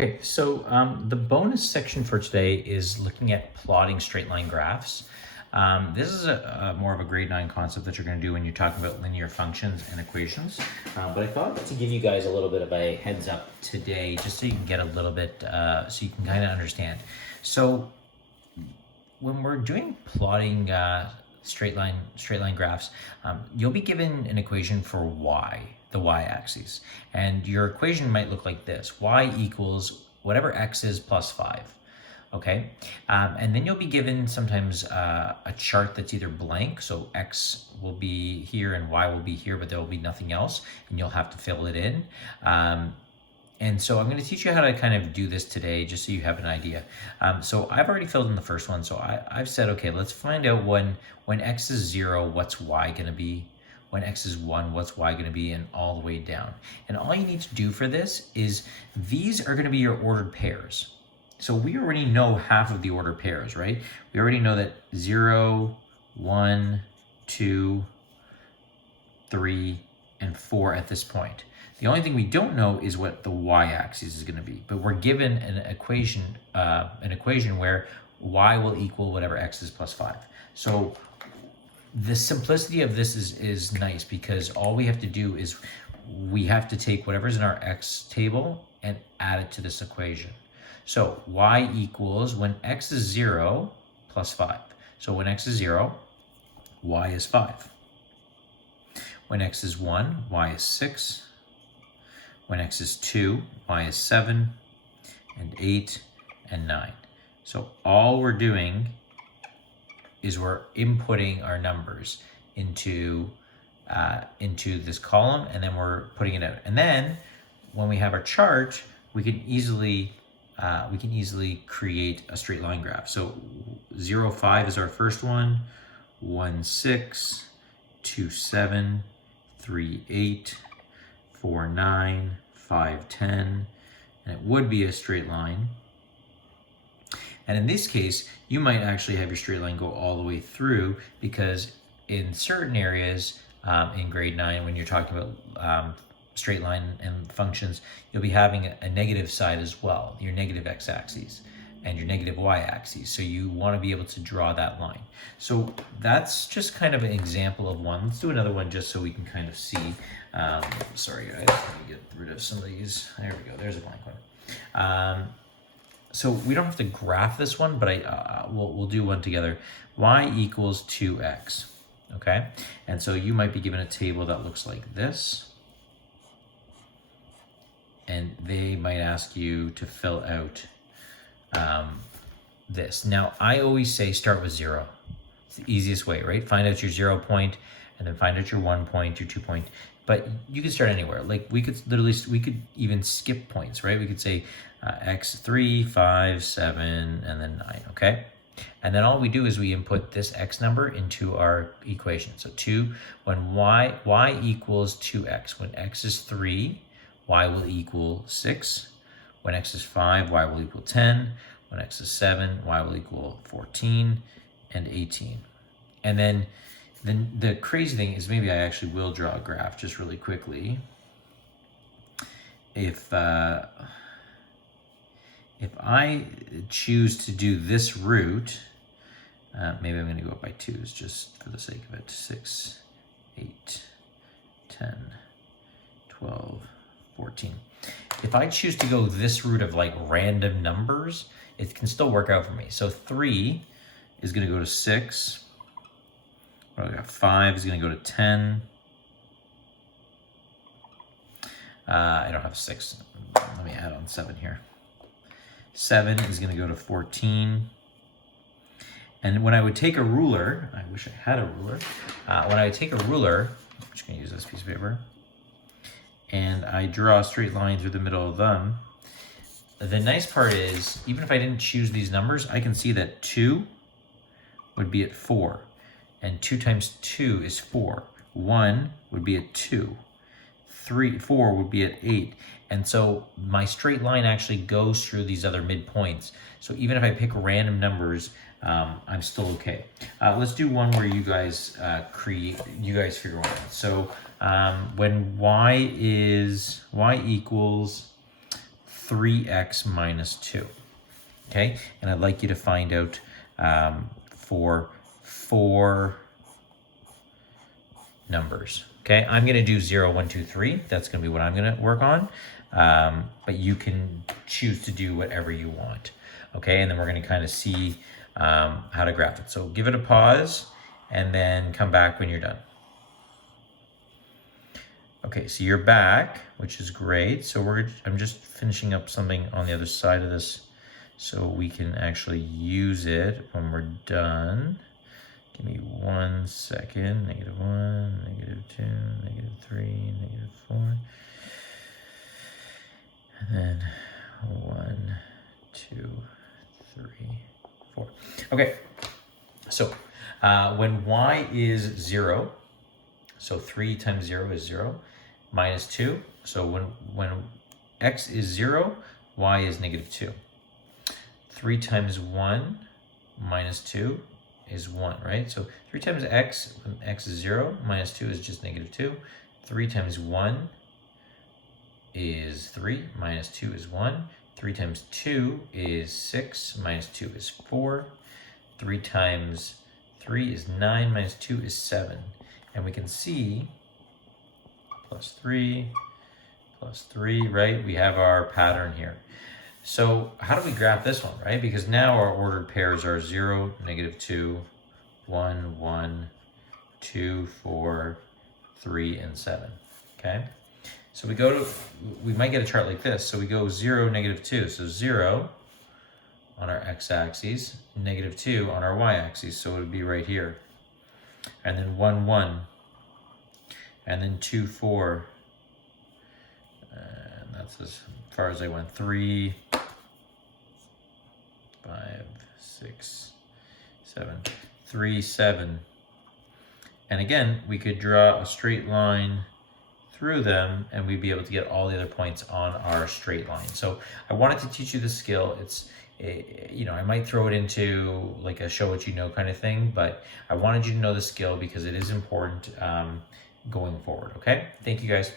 Okay, so the bonus section for today is looking at plotting straight line graphs. This is a more of a grade 9 concept that you're going to do when you're talking about linear functions and equations. But I thought to give you guys a little bit of a heads up today, just so you can get a little bit, so you can kind of understand. So when we're doing plotting straight line graphs, you'll be given an equation for y, the y-axis, and your equation might look like this: y equals whatever x is plus 5. Okay, and then you'll be given sometimes a chart that's either blank, so x will be here and y will be here, but there will be nothing else, and you'll have to fill it in. And so I'm going to teach you how to kind of do this today, just so you have an idea. So I've already filled in the first one. So I've said, okay, let's find out when x is 0, what's y going to be? When x is 1, what's y going to be? And all the way down. And all you need to do for this is these are going to be your ordered pairs. So we already know half of the ordered pairs, right? We already know that 0, 1, 2, 3, and 4 at this point. The only thing we don't know is what the y-axis is going to be, but we're given an equation where y will equal whatever x is plus 5. So the simplicity of this is nice, because all we have to do is we have to take whatever's in our x table and add it to this equation. So y equals, when x is 0, plus 5. So when x is 0, y is 5. When x is 1, y is 6. When x is 2, y is 7, and 8, and 9. So all we're doing is we're inputting our numbers into this column, and then we're putting it out. And then when we have our chart, we can easily create a straight line graph. So 0, 5 is our first one, 1, 6, 2, 7, 3, 8, 4, 9, 5, 10, and it would be a straight line. And in this case, you might actually have your straight line go all the way through, because in certain areas in grade 9, when you're talking about straight line and functions, you'll be having a negative side as well, your negative x-axis and your negative y-axis. So you want to be able to draw that line. So that's just kind of an example of one. Let's do another one just so we can kind of see. Sorry guys, let me get rid of some of these. There we go, there's a blank one. So we don't have to graph this one, but we'll do one together. Y equals 2x, okay? And so you might be given a table that looks like this, and they might ask you to fill out this. Now, I always say start with 0. It's the easiest way, right? Find out your 0 point, and then find out your 1 point, your 2 point. But you can start anywhere. Like we could even skip points, right? We could say x 3, 5, 7, and then 9, okay? And then all we do is we input this x number into our equation. So when y equals 2x. When x is 3, y will equal 6. When x is 5, y will equal 10. When x is 7, y will equal 14 and 18. And then the crazy thing is, maybe I actually will draw a graph just really quickly. If I choose to do this route, maybe I'm going to go up by 2s just for the sake of it. 6, 8, 10, 12, 14. If I choose to go this route of like random numbers, it can still work out for me. So 3 is going to go to 6. I got 5 is going to go to 10. I don't have 6. Let me add on 7 here. 7 is going to go to 14. And when I would take a ruler, I wish I had a ruler. When I would take a ruler, I'm just going to use this piece of paper, and I draw a straight line through the middle of them, the nice part is, even if I didn't choose these numbers, I can see that 2 would be at 4. And 2 times 2 is 4. 1 would be at 2. 4 would be at 8. And so my straight line actually goes through these other midpoints. So even if I pick random numbers, I'm still okay. Let's do one where you guys figure one out. So when y equals 3x minus 2. Okay, and I'd like you to find out for 4 numbers. Okay, I'm going to do 0, 1, 2, 3. That's going to be what I'm going to work on. But you can choose to do whatever you want. Okay, and then we're going to kind of see how to graph it. So give it a pause and then come back when you're done. Okay, so you're back, which is great. So I'm just finishing up something on the other side of this so we can actually use it when we're done. Give me 1 second. -1, -2, -3, -4. And then 1, 2, 3, 4. Okay, so when y is 0, so 3 times 0 is 0, minus 2. So when x is 0, y is -2. 3 times 1 minus 2 is 1, right? So 3 times x, when x is 0, minus 2 is just -2. 3 times 1 is 3, minus 2 is 1. 3 times 2 is 6, minus 2 is 4. 3 times 3 is 9, minus 2 is 7. And we can see +3, +3, right? We have our pattern here. So how do we graph this one, right? Because now our ordered pairs are 0, -2, 1, 1, 2, 4, 3, and 7, okay? So we might get a chart like this. So we go 0, -2. So 0 on our x-axis, -2 on our y-axis. So it would be right here. And then 1, 1. And then 2, 4. And that's as far as I went. 3, 5, 6, 7. 3, 7. And again, we could draw a straight line through them and we'd be able to get all the other points on our straight line. So I wanted to teach you the skill. It's, you know, I might throw it into like a show what you know kind of thing, but I wanted you to know the skill because it is important going forward. Okay, thank you guys.